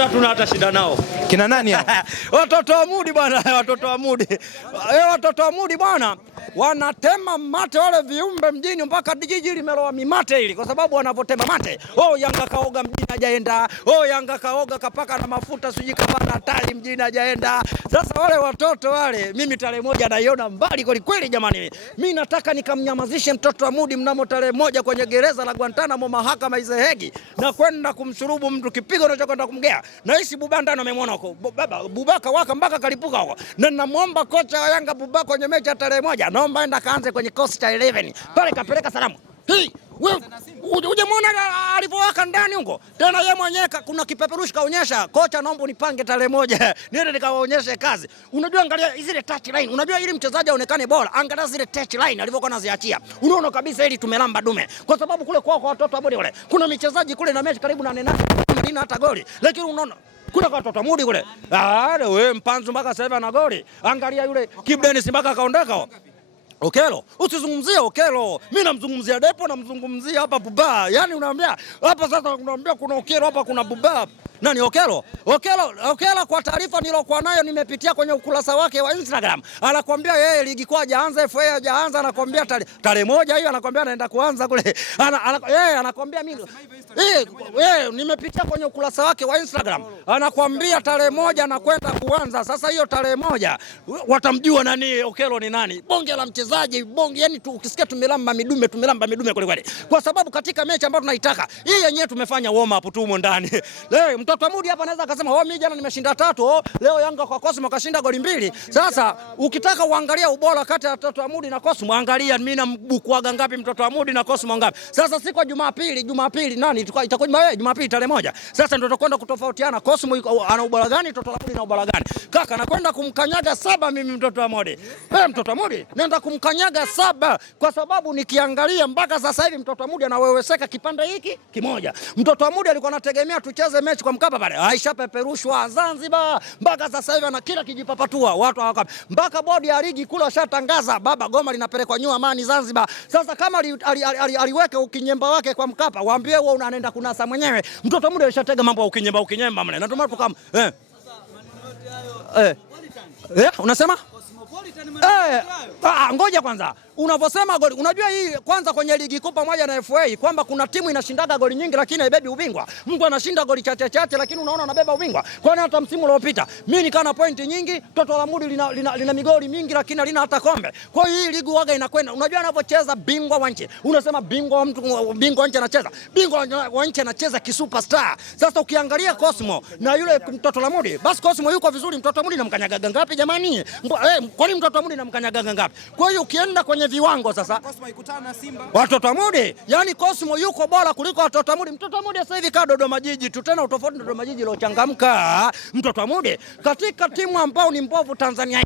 hata tuna hata shida nao. Kina nani hao? Watoto wa Mudi bwana, watoto wa Mudi. Watoto wa Mudi bwana wanatema mate wale viumbe mjini mpaka jiji limeloa mimate hili kwa sababu wanavotema mate. Yanga kaoga mjini hajaenda. Yanga kaoga kapaka na mafuta siji kapana tai mjini hajaenda. Sasa wale watoto wale mimi tarehe moja naiona mbali kweli kweli jamani. Mimi nataka nikamnyamazishe mtoto wa Mudi mnamo tarehe moja kwenye gereza la Guantanamo mahakama Izehegi na kwenda kumshurubu mtu kipigo unachokwenda kumgea. Na hisi Bubanda amemwona huko. Baba Bubaka waka mpaka kalipuka huko. Na namuomba kocha wa Yanga Bubaka kwenye mechi ya tarehe moja naomba enda kaanze kwenye kosi cha 11 pale kapeleka salamu. Wewe hujamwona alipowaka ndani huko tena yeye mwenyewe kuna kipeperushi kaonyesha kocha naomba unipange tarehe moja niende nikawaonyeshe kazi. Unajua angalia zile touch line, unajua ili mchezaji aonekane bora angalia zile touch line alivyokuwa anaziachia, unaona kabisa ili tumelamba dume kwa sababu kule kwa watoto wa Mudi kule kuna michezaji kule na mechi karibu na nena hata goli lakini unaona kuna watoto wa Mudi kule wewe Mpanzu mpaka sasa ana goli, angalia yule Kibu Denis mpaka kaondoka. Okelo, usizungumzie Okelo. Mimi namzungumzia Depo, namzungumzia hapa Buba. Yaani unaambia hapa sasa unaambia kuna Okelo hapa kuna Buba. Nani Okelo? Okelo kwa taarifa nilokuwa nayo nimepitia kwenye ukurasa wake wa Instagram. Anakuambia yeye ligi kwa hajaanza, FA hajaanza, anakuambia tarehe moja hiyo anakuambia anaenda kuanza kule. Yeye anakuambia mimi. Nimepitia kwenye ukurasa wake wa Instagram. Anakuambia tarehe moja anakwenda kuanza. Sasa hiyo tarehe moja watamjua nani Okelo ni nani. Bonge la mchezaji, bonge yani ukisikia tumelamba midume kweli kweli. Kwa sababu katika mechi ambayo tunaitaka, hii yenyewe tumefanya warm up tu humo ndani. Leo mtoto wa Mudi hapa anaweza akasema mimi jana nimeshinda 3, leo Yanga kwa Cosmo kashinda goli 2. Sasa ukitaka uangalia ubora kati ya mtoto wa Mudi na Cosmo, angalia mimi nambukuaga ngapi mtoto wa Mudi na Cosmo ngapi. Sasa siku ya Jumapili nani itakuwa Jumapili tarehe moja. Sasa ndio tutakwenda kutofautiana Cosmo ana ubora gani, mtoto wa Mudi na ubora gani. Kaka nakwenda kumkanyaga 7 mimi mtoto wa Mudi. Mtoto wa Mudi naenda kumkanyaga 7 kwa sababu nikiangalia mpaka sasa hivi mtoto wa Mudi anaweweseka kipande hiki kimoja. Mtoto wa Mudi alikuwa anategemea tucheze mechi kwa Mkapa pale. Aisha peperushwa Zanzibar mpaka sasa hivi na kila kijipapatua watu hawakapa. Mpaka bodi ya ligi kule washatangaza baba goma linapelekwa New Amani Zanzibar. Sasa kama aliweka ukinyemba wake kwa Mkapa, waambie wewe unaenda kunasa mwenyewe. Mtoto wa Mudi alishatega mambo ya ukinyemba mle. Na ndio maana kama unasema ngoja kwanza. Unavyosema goli, unajua hii kwanza kwenye ligi kuu pamoja na FA kwamba kuna timu inashindaga goli nyingi lakini haibebi ubingwa. Mtu anashinda goli chache lakini unaona anabeba ubingwa. Kwa nini hata msimu uliopita mimi nikaa na pointi nyingi, Toto la Mudi lina migoli mingi lakini halina hata kombe. Kwa hiyo hii ligi waga inakwenda. Unajua anapocheza bingwa wa nchi. Unasema bingwa wa nchi anacheza. Bingwa wa nchi anacheza kisuperstar. Sasa ukiangalia Cosmo na yule Toto la Mudi, basi Cosmo yuko vizuri, mtoto wa Mudi namkanyaga ngapi jamani? Kwa nini mtoto wa Mudi namkanyaga ngapi? Kwa hiyo ukienda kwenye viwango sasa Cosmo ikutana na Simba. Watoto wa Mudi, yani Cosmo yuko bora kuliko watoto wa Mudi. Mtoto wa Mudi sasa hivi ka Dodoma Jiji tu tena utofauti na Dodoma Jiji lilochangamka. Mtoto wa Mudi katika timu ambao ni mbovu Tanzania